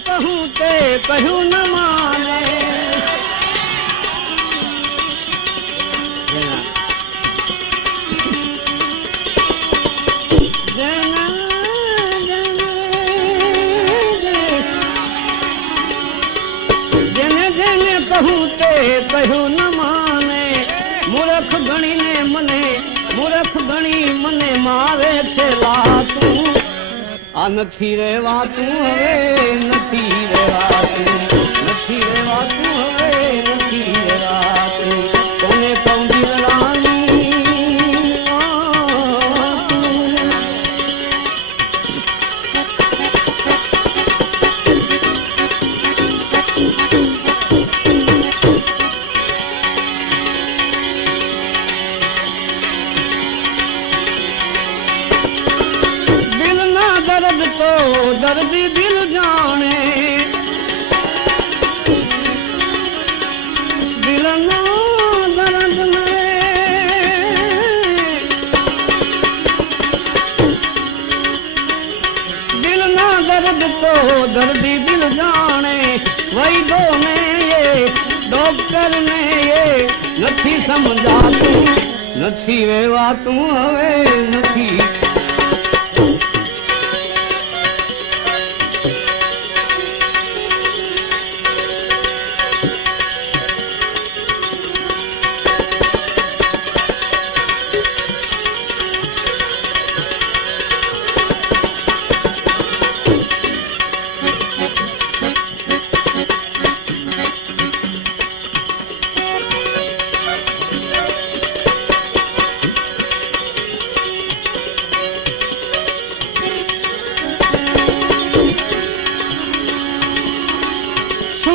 કહું તે કહ્યું ન માને કહું તે કહ્યું ન માને મૂર્ખ ગણીને મને મૂર્ખ ગણી મને મારે છે લાતું આ નથી રેવાતું હવે દર્દ દિલ જાણે. દિલ ના દર્દ તો દર્દી દિલ જાણે. વૈદો ને ડોક્ટર ને નથી સમજાતું. નથી રેવાતું હવે, નથી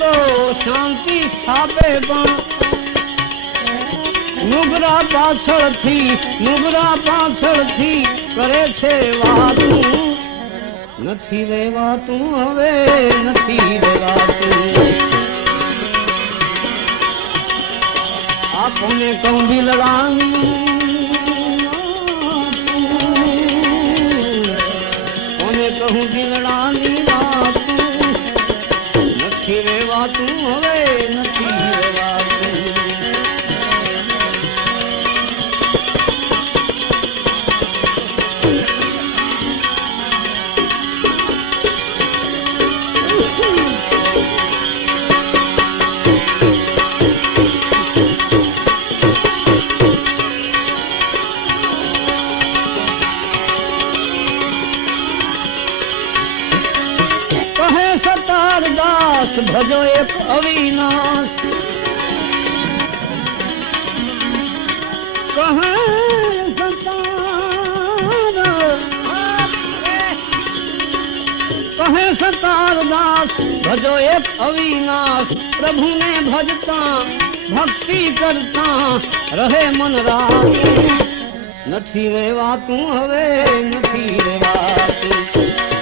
તો શાંતિ સ્થાપે પણ. નુગરા પાછળથી નુગરા પાછળથી કરે છે વાતું. નથી રેવાતું હવે નથી રેવાતું આપને કહું દિલરાની દાસ ભજો એક અવિનાશ. કહે સતાર કહે સતાર દાસ, ભજો એક અવિનાશ. પ્રભુને ભજતા, ભક્તિ કરતા, રહે મન રાત નથી રેવાતું હવે, નથી રેવાતું.